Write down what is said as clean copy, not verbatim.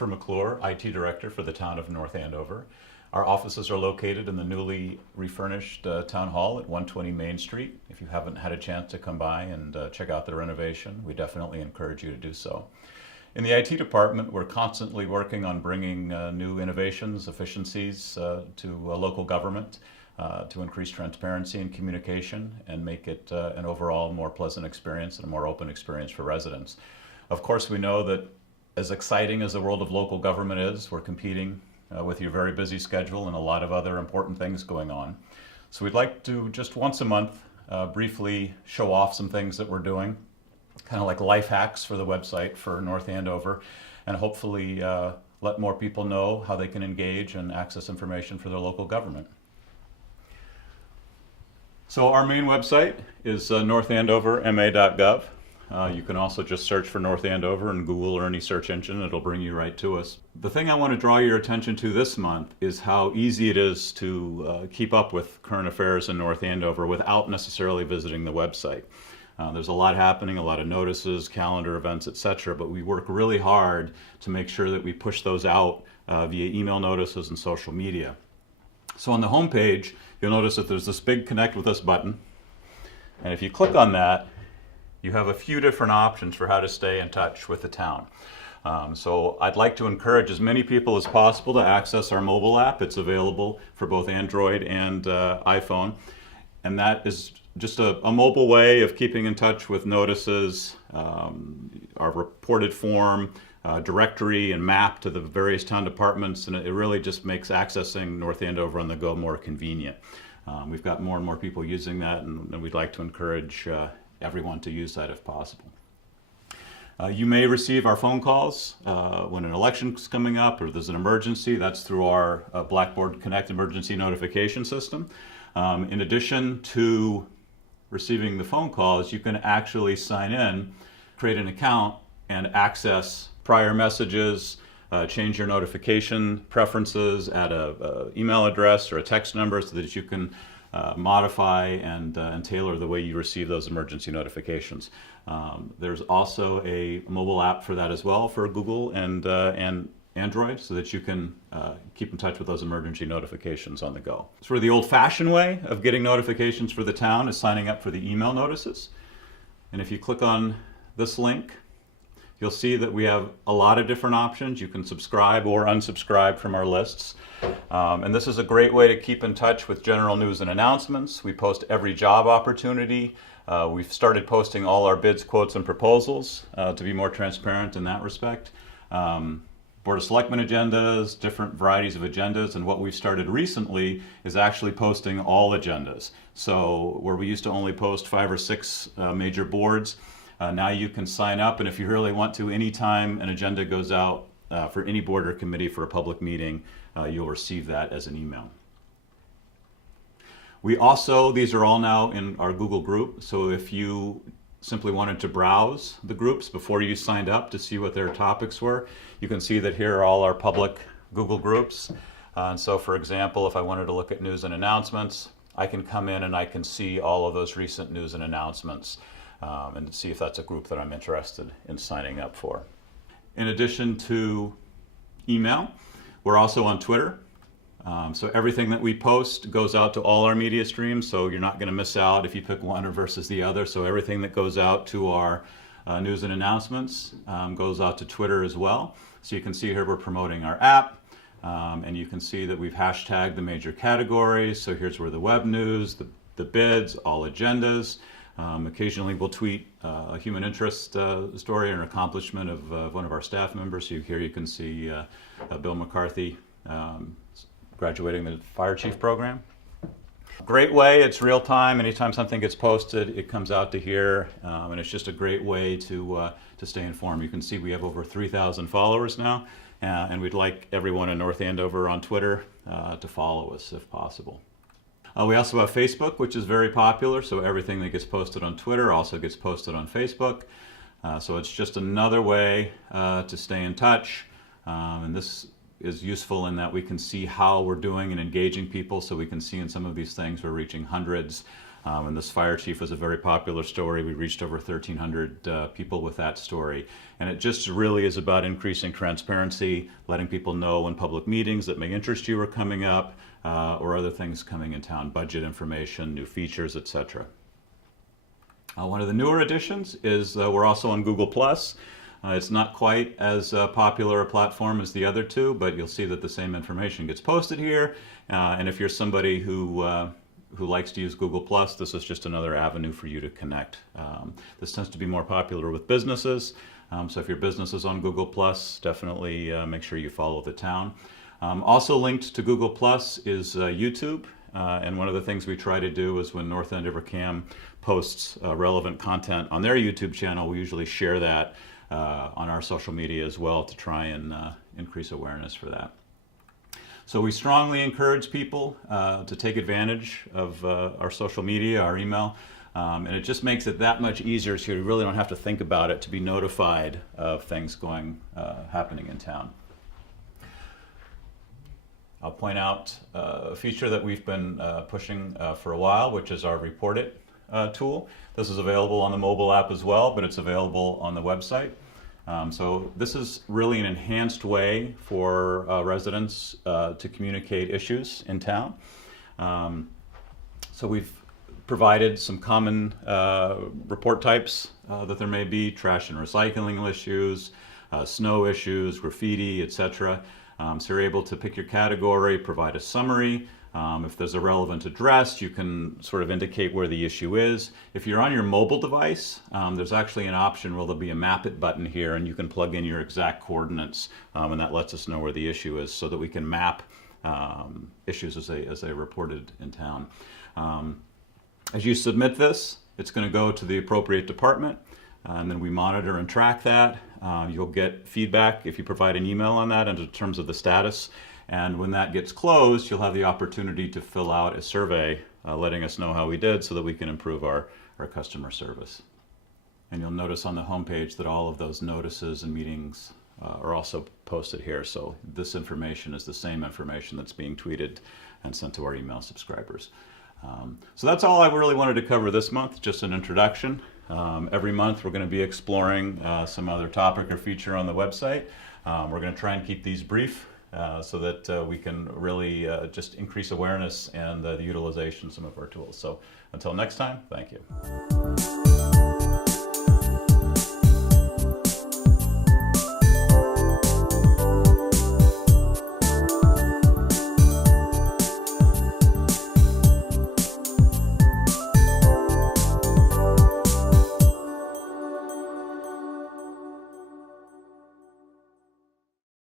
Christopher McClure, IT Director for the town of North Andover. Our offices are located in the newly refurnished Town Hall at 120 Main Street. If you haven't had a chance to come by and check out the renovation, we definitely encourage you to do so. In the IT department, we're constantly working on bringing new innovations, efficiencies to local government to increase transparency and communication and make it an overall more pleasant experience and a more open experience for residents. Of course, we know that as exciting as the world of local government is, we're competing with your very busy schedule and a lot of other important things going on. So we'd like to just once a month briefly show off some things that we're doing, kind of like life hacks for the website for North Andover, and hopefully let more people know how they can engage and access information for their local government. So our main website is northandoverma.gov. You can also just search for North Andover in Google or any search engine. It'll bring you right to us. The thing I want to draw your attention to this month is how easy it is to keep up with current affairs in North Andover without necessarily visiting the website. There's a lot happening, a lot of notices, calendar events, etc., but we work really hard to make sure that we push those out via email notices and social media. So on the home page, you'll notice that there's this big Connect with Us button, and if you click on that, you have a few different options for how to stay in touch with the town. So I'd like to encourage as many people as possible to access our mobile app. It's available for both Android and iPhone, and that is just a mobile way of keeping in touch with notices, our reported form, directory and map to the various town departments, and it really just makes accessing North Andover on the go more convenient. We've got more and more people using that, and we'd like to encourage everyone to use that if possible. You may receive our phone calls when an election's coming up or there's an emergency. That's through our Blackboard Connect emergency notification system. In addition to receiving the phone calls, you can actually sign in, create an account, and access prior messages, change your notification preferences, add a email address or a text number so that you can modify and tailor the way you receive those emergency notifications. There's also a mobile app for that as well for Google and Android, so that you can keep in touch with those emergency notifications on the go. Sort of the old-fashioned way of getting notifications for the town is signing up for the email notices. And if you click on this link, you'll see that we have a lot of different options. You can subscribe or unsubscribe from our lists. And this is a great way to keep in touch with general news and announcements. We post every job opportunity. We've started posting all our bids, quotes, and proposals to be more transparent in that respect. Board of Selectmen agendas, different varieties of agendas, and what we've started recently is actually posting all agendas. So where we used to only post 5 or 6 major boards, now you can sign up, and if you really want to, anytime an agenda goes out for any board or committee for a public meeting, you'll receive that as an email. We also, these are all now in our Google group, so if you simply wanted to browse the groups before you signed up to see what their topics were, you can see that here are all our public Google groups. And so for example, if I wanted to look at news and announcements, I can come in and I can see all of those recent news and announcements and see if that's a group that I'm interested in signing up for. In addition to email, we're also on Twitter. So everything that we post goes out to all our media streams, so you're not going to miss out if you pick one or versus the other. So everything that goes out to our news and announcements goes out to Twitter as well. So you can see here we're promoting our app, and you can see that we've hashtagged the major categories. So here's where the web news, the bids, all agendas. Occasionally we'll tweet a human interest story or an accomplishment of one of our staff members. So here you can see Bill McCarthy graduating the fire chief program. Great way, it's real time. Anytime something gets posted, it comes out to here, and it's just a great way to stay informed. You can see we have over 3,000 followers now, and we'd like everyone in North Andover on Twitter to follow us if possible. We also have Facebook, which is very popular, so everything that gets posted on Twitter also gets posted on Facebook. So it's just another way to stay in touch, and this is useful in that we can see how we're doing and engaging people, so we can see in some of these things we're reaching hundreds And this fire chief was a very popular story. We reached over 1,300 people with that story. And it just really is about increasing transparency, letting people know when public meetings that may interest you are coming up, or other things coming in town, budget information, new features, etc. One of the newer additions is we're also on Google+. It's not quite as popular a platform as the other two, but you'll see that the same information gets posted here. And if you're somebody who likes to use Google+, this is just another avenue for you to connect. This tends to be more popular with businesses. So if your business is on Google+, definitely make sure you follow the town. Also linked to Google+ is YouTube. And one of the things we try to do is when North Andover CAM posts relevant content on their YouTube channel, we usually share that on our social media as well to try and increase awareness for that. So we strongly encourage people to take advantage of our social media, our email, and it just makes it that much easier so you really don't have to think about it to be notified of things happening in town. I'll point out a feature that we've been pushing for a while, which is our Report It tool. This is available on the mobile app as well, but it's available on the website. So this is really an enhanced way for residents to communicate issues in town. So we've provided some common report types that there may be: trash and recycling issues, snow issues, graffiti, etc. So you're able to pick your category, provide a summary. If there's a relevant address, you can sort of indicate where the issue is. If you're on your mobile device, there's actually an option where there'll be a Map It button here, and you can plug in your exact coordinates, and that lets us know where the issue is so that we can map issues as they reported in town. As you submit this, it's going to go to the appropriate department, and then we monitor and track that. You'll get feedback if you provide an email on that in terms of the status. And when that gets closed, you'll have the opportunity to fill out a survey letting us know how we did so that we can improve our customer service. And you'll notice on the homepage that all of those notices and meetings are also posted here. So this information is the same information that's being tweeted and sent to our email subscribers. So that's all I really wanted to cover this month, just an introduction. Every month we're going to be exploring some other topic or feature on the website. We're going to try and keep these brief so that we can really just increase awareness and the utilization of some of our tools. So until next time, thank you.